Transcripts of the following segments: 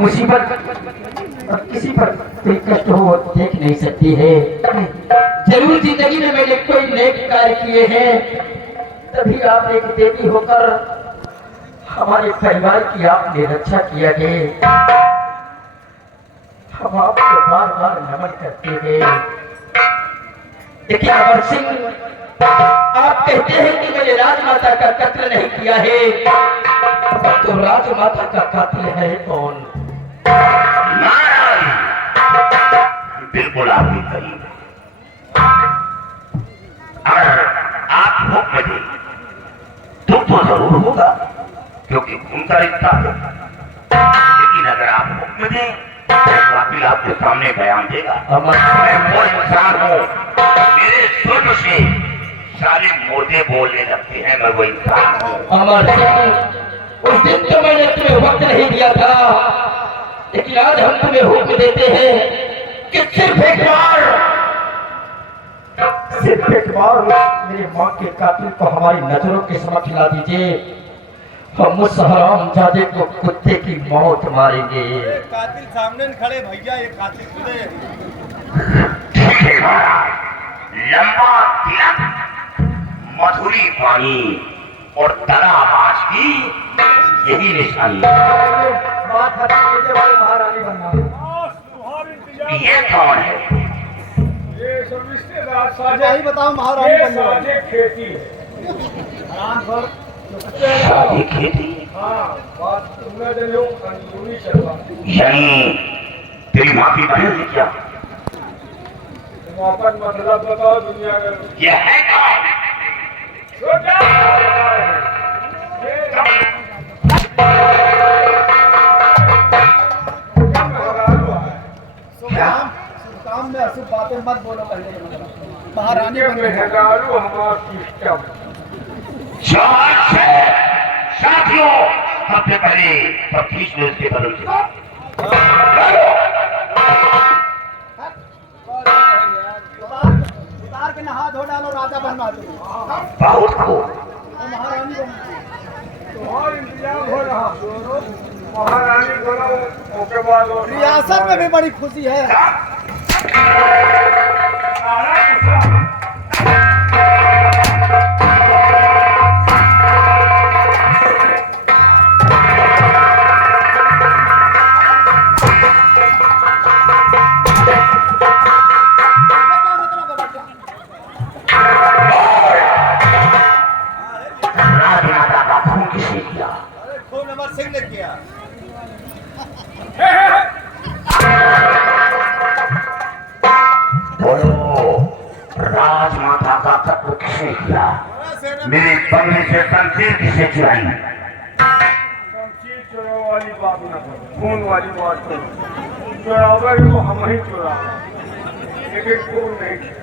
मुसीबत और किसी पर कोई कष्ट हो वो देख नहीं सकती है। जरूर जिंदगी में मैंने कोई नेक कार्य किए हैं, तभी आप एक देवी होकर हमारे परिवार की आपने रक्षा किया है। हम आपको बार बार नमन करते हैं। देखिए अमर सिंह, आप कहते हैं कि मैंने राजमाता का कत्ल नहीं किया है, तो राजमाता का कातिल है कौन? बिल्कुल आपने कही। अगर आप हुक्म दें तो जरूर होगा, क्योंकि उनका रिश्ता है। लेकिन अगर आप हुक्म दें तो कातिल आपके सामने बयान देगा। मैं वो इंसान हूँ, मेरे सुन से सारे मुर्दे बोलने लगते हैं, मैं वो इंसान हूँ। अमर सिंह, उस दिन तो मैंने तुम्हें वक्त नहीं दिया था, लेकिन आज हम तुम्हें हुक्म देते हैं कि सिर्फ एक बार मेरी माँ के कातिल को हमारी नजरों के समक्ष ला दीजिए। हम उस हरामजादे को कुत्ते की मौत मारेंगे। कातिल सामने न खड़े भैया, ये कातिल खुदे। लंबा तिलक, मधुरी पानी और तलाबाज की यही निशानी है। महारानी बनना। ये कौन है? ये सब रिश्तेदार साझे बताओ महारानी बनना। साझे खेती है। शादी खेती? हाँ, बात तुमने जो कानूनी चलवा। यानी तेरी माफी बहन क्या? तुम अपन मतलब बताओ दुनिया का। यह है कौन? काम में अशुभ बातें मत बोलो पहले। महारानी साथियों, सबसे पहले 25 मिनट के बदल उतार के नहा धो डालो, राजा बनवा दो। बहुत खूब। महारानी तुम्हारा इंतजाम हो रहा। महारानी बनो, उसके बाद रियासत में भी बड़ी खुशी है। राजमाता का खून किसने किया? खून अमर सिंह ने किया। राजमाता का कत्ल किसने किया? मेरे बंगले से शमशीर किसे चुराई? शमशीर चुराव वाली बात न करो, खून वाली बात करो। चुरावे को हम ही चुरा, लेकिन खून नहीं किया।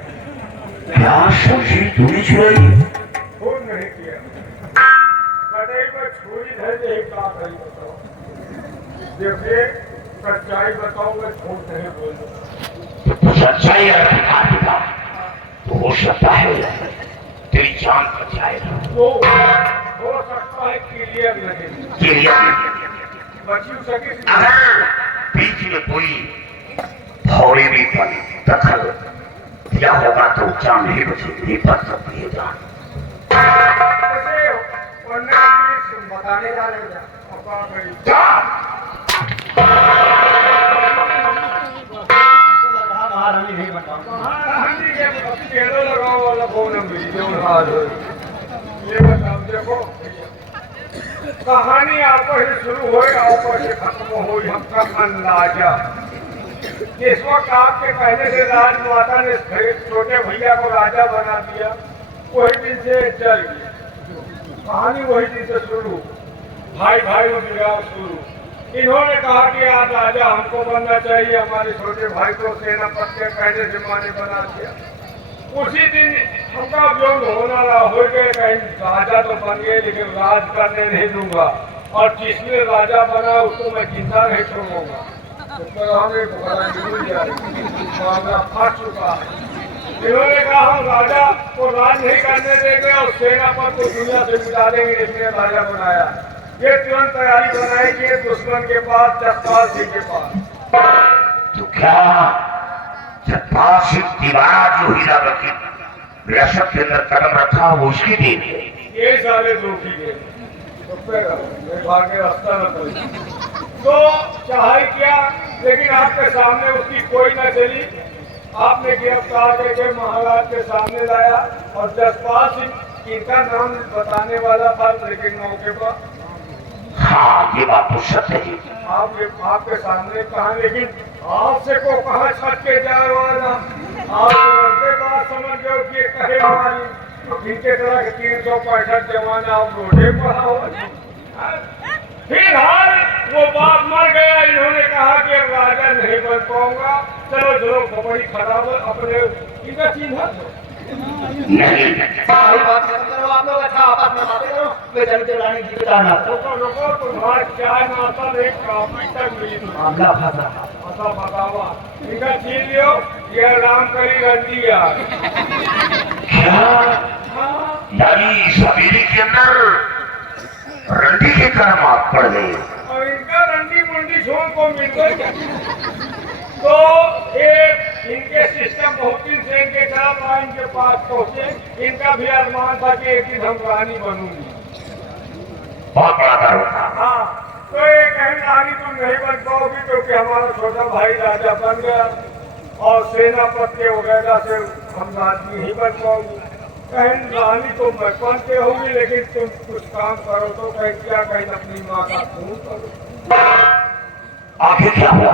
क्या शमशीर तूने चुराई? खून नहीं किया। कदई पर छुरी धर के एक बात नहीं बताओ। देखिए, सच्चाई बताऊंगा, झूठ नहीं बोलूंगा। सच्चाई अगर दिखा दिखा तो हो सकता है तेरी जान बच जाएगा। तो हो सकता है क्लियर नहीं बची सके। अगर बीच में कोई थोड़ी भी दखल दिया होगा तो जान नहीं बचेगी, नहीं बच सकती है जान। बताने जा रहे हैं महारानी नहीं बताओ। महारानी ये केड़ो लगाओ वाला कौन है? ये बताओ। देखो, कहानी आपको ही शुरू हो, आपको से खत्म हो। हमका अंदाजा जिस वक्त आपके कहने से राजमाता ने छोटे भैया को राजा बना दिया, वही दिन से चल गई कहानी। वही दिन से शुरू, भाई भाई में विवाह शुरू। इन्होंने कहा कि आज राजा हमको बनना चाहिए, हमारे छोटे भाई को सेनापति के कहने से माँ ने बना दिया। उसी दिन हमका जो होना रहा हो गए, कहीं राजा तो बन गए, लेकिन राज करने नहीं दूंगा, और जिसने राजा बना उसको मैं जिंदा नहीं छोड़ूंगा। तो हमें मामला फंस चुका है। इन्होंने कहा हम राजा को राज नहीं करने देंगे और सेनापति को दुनिया से मिटा देंगे, इसलिए राजा बनाया। ये तुरंत तैयारी बनाई कि दुश्मन के पास जसपाल सिंह के पास। तो क्या जसपाल सिंह दीवाना जो हीरा की विरासत के अंदर कदम रखा वो उसकी देन है। ये सारे दोषी के भाग्य रास्ता न करी तो चाहे क्या, लेकिन आपके सामने उसकी कोई न चली। आपने गिरफ्तार करके महाराज के सामने लाया और जसपाल सिंह इनका नाम बताने वाला था, लेकिन मौके पर हाँ ये बात तो सत्य है। आपके सामने कहा, लेकिन आपसे को कहा छट के जाए वाला आप बात समझ गए कि कहे हमारी इनके तरह 365 जमाना आप रोजे पढ़ा हो। फिलहाल वो बात मर गया। इन्होंने कहा कि अब राजा नहीं बन पाऊंगा। चलो चलो बड़ी खराब है, अपने इनका चिन्ह नहीं सारी बात खत्म करो आप लोग, अच्छा आपस में बातें करो, मैं चलते रानी जी बताना। रुको तुम्हारा चाय नाश्ता नहीं काफी तक मिली मामला फंसा। पता बतावा इनका छीन लियो। ये राम करी रंजिया क्या यानी सवेरे के अंदर रंडी के कर्म आप पड़ गए। और इनका रंडी मुंडी सोन को मिल गई। तो एक इनके सिस्टम बहुत दिन से इनके खिलाफ इनके पास पहुंचे। इनका भी अरमान था कि एक दिन हम रानी बनूंगी। बहुत बड़ा गर्व था। हाँ, तो ये कहीं रानी तुम नहीं बन पाओगी क्योंकि हमारा छोटा भाई राजा बन गया और सेनापति वगैरह से हम राजी नहीं बन पाओगी। कहीं रानी तो मैं बनते होगी, लेकिन तुम कुछ काम करो तो कहीं क्या, कहीं अपनी माँ का खून करो। आगे क्या हुआ?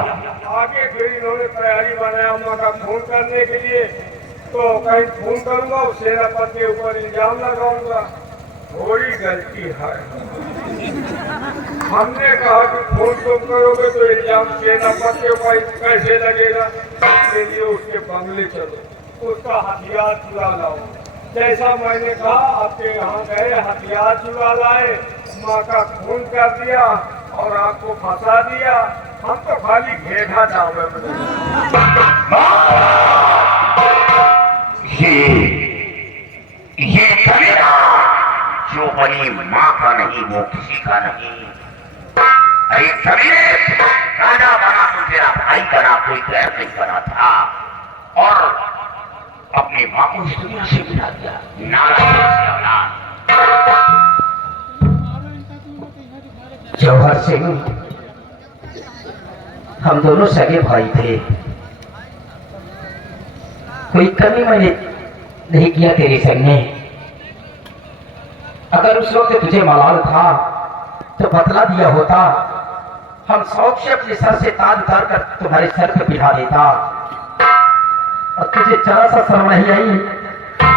आगे फिर इन्होंने तैयारी बनाया माँ का खून करने के लिए। तो कहीं खून करूंगा और सेनापति के ऊपर इल्जाम लगाऊंगा। थोड़ी गलती है। हमने कहा कि खून तुम करोगे तो इल्जाम सेनापति के ऊपर कैसे लगेगा। इसके लिए उसके बंगले चलो, उसका हथियार चुरा लाओ। जैसा मैंने कहा आपके यहाँ गए, हथियार चुरा लाए, माँ का खून कर दिया और आपको फंसा दिया। हम तो खाली घेघा चावल ये कमीना जो बनी माँ का नहीं वो किसी का नहीं। अरे कमीने राजा बना तो तेरा भाई बना, कोई गैर नहीं बना था और अपनी माँ को इस दुनिया से मिला दिया। नारायण जौहर सिंह, हम दोनों सगे भाई थे। कोई कमी मैंने नहीं किया तेरे संग में। अगर उस वक्त तुझे मलाल था तो बतला दिया होता। हम शौक से अपने सर से ताज उतार कर तुम्हारे सर पर बिठा देता और तुझे जरा सा शर्म नहीं आई